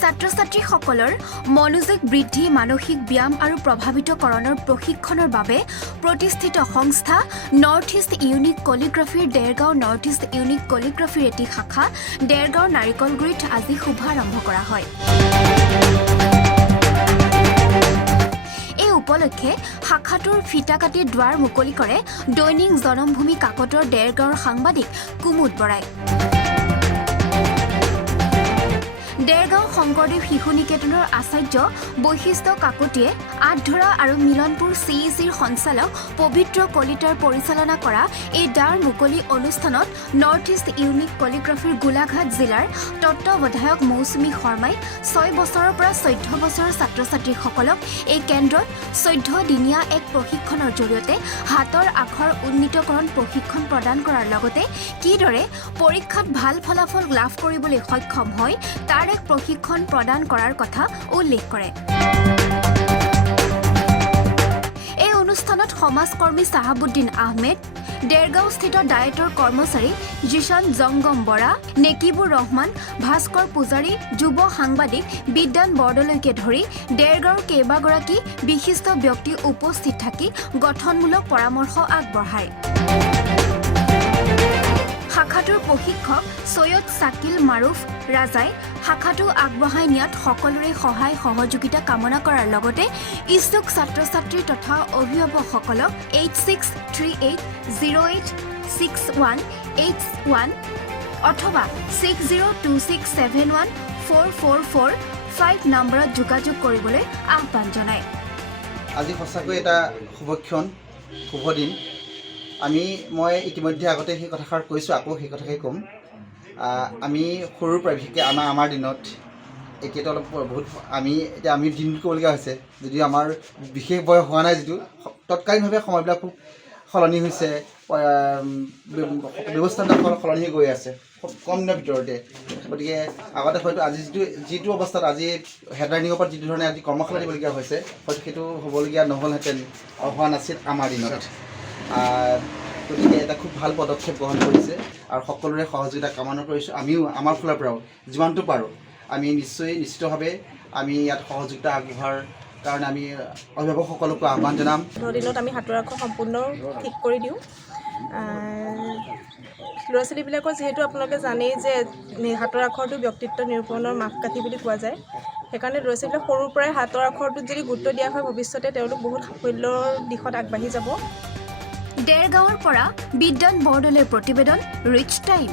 ছাত্ৰ-ছাত্ৰীসকলৰ মনোযোগ বৃদ্ধি, মানসিক ব্যায়াম আৰু প্ৰভাৱিতকৰণৰ প্ৰশিক্ষণৰ বাবে প্ৰতিষ্ঠিত সংস্থা নৰ্থ ইষ্ট ইউনিক কলিগ্ৰাফীৰ দেৰগাঁও নৰ্থ ইষ্ট ইউনিক কলিগ্ৰাফীৰ এটি শাখা দেৰগাঁও নাৰিকলগুৰিত আজি শুভাৰম্ভ কৰা হয়। এই উপলক্ষে শাখাটোৰ ফিটা কাটি দুৱাৰ মুকলি কৰে দৈনিক জনমভূমি কাকতৰ দেৰগাঁৱৰ সাংবাদিক কুমুদ বৰাই। দেৰগাঁও শংকৰদেৱ শিশু নিকেতনৰ আচাৰ্য বৈশিষ্ট্য কাকতিয়ে আঠধৰা আৰু মিলনপুৰ CECৰ সঞ্চালক পবিত্ৰ কলিতাৰ পৰিচালনা কৰা এই দ্বাৰ মুকলি অনুষ্ঠানত নৰ্থ ইষ্ট ইউনিক কলিগ্ৰাফীৰ গোলাঘাট জিলাৰ তত্ত্বাৱধায়ক মৌচুমী শৰ্মাই 6 বছৰৰ পৰা 14 বছৰৰ ছাত্ৰ-ছাত্ৰীসকলক এই কেন্দ্ৰত 14 দিনীয়া এক প্ৰশিক্ষণৰ জৰিয়তে হাতৰ আখৰ উন্নীতকৰণ প্ৰশিক্ষণ প্ৰদান কৰাৰ লগতে কিদৰে পৰীক্ষাত ভাল ফলাফল লাভ কৰিবলৈ সক্ষম হয় তাৰ এক প্ৰশিক্ষণ প্ৰদান কৰাৰ কথা উল্লেখ কৰে। এই অনুষ্ঠানত সমাজকৰ্মী চাহাবুদ্দিন আহমেদ, দেৰগাঁওস্থিত ডায়েটৰ কৰ্মচাৰী জিছান জংগম বৰা, নেকিবুৰ ৰহমান, ভাস্কৰ পূজাৰী, যুৱ সাংবাদিক বিদ্যান বৰদলৈকে ধৰি দেৰগাঁৱৰ কেইবাগৰাকী বিশিষ্ট ব্যক্তি উপস্থিত থাকি গঠনমূলক পৰামৰ্শ আগবঢ়ায়। শাখাটোৰ প্ৰশিক্ষক সৈয়দ ছাকিল মাৰুফ ৰাজাই শাখাটো আগবঢ়াই নিয়াত সকলোৰে সহায় সহযোগিতা কামনা কৰাৰ লগতে ইচ্ছুক ছাত্ৰ-ছাত্ৰী তথা অভিভাৱকসকলক 8638086181 অথবা 6026714445 নম্বৰত যোগাযোগ কৰিবলৈ আহ্বান জনায়। আজি সঁচাকৈ এটা শুভক্ষণ, শুভ দিন। মই ইতিমধ্যে আগতে সেই কথাষাৰ কৈছোঁ, আকৌ সেই কথাকে ক'ম। আমি সৰুৰ পৰা বিশেষকৈ আমাৰ দিনত, এতিয়াতো অলপ বহুত এতিয়া আমি দিন ক'বলগীয়া হৈছে যদিও আমাৰ বিশেষ বয়স হোৱা নাই, যিটো তৎকালীনভাৱে সময়বিলাক খুব সলনি হৈছে, ব্যৱস্থাবিলাক সলনি হৈ গৈ আছে খুব কম দিনৰ ভিতৰতে। গতিকে আগতে হয়তো আজি যিটো অৱস্থাত আজি হেডলাইনিঙৰ ওপৰত যিটো ধৰণে আজি কৰ্মশালা দিবলগীয়া হৈছে, হয়তো সেইটো হ'বলগীয়া নহ'লহেঁতেন, হোৱা নাছিল আমাৰ দিনত। গতিকে এটা খুব ভাল পদক্ষেপ গ্ৰহণ কৰিছে আৰু সকলোৰে সহযোগিতা কামনা কৰিছোঁ। আমিও আমাৰ ফালৰ পৰাও যিমানটো পাৰোঁ আমি নিশ্চিতভাৱে আমি ইয়াত সহযোগিতা আগবঢ়োৱাৰ কাৰণে আমি অভিভাৱকসকলকো আহ্বান জনাম। দিনত আমি হাতৰ আখৰ সম্পূৰ্ণ ঠিক কৰি দিওঁ। ল'ৰা ছোৱালীবিলাকৰ যিহেতু আপোনালোকে জানেই যে হাতৰ আখৰটো ব্যক্তিত্ব নিৰূপণৰ মাপকাঠি বুলি কোৱা যায়, সেইকাৰণে ল'ৰা ছোৱালীবিলাক সৰুৰ পৰাই হাতৰ আখৰটোত যদি গুৰুত্ব দিয়া হয় ভৱিষ্যতে তেওঁলোক বহুত সাফল্যৰ দিশত আগবাঢ়ি যাব। দেৰগাঁৱৰ পৰা বিদ্যান বৰদলৈৰ প্ৰতিবেদন, ৰিচ টাইম।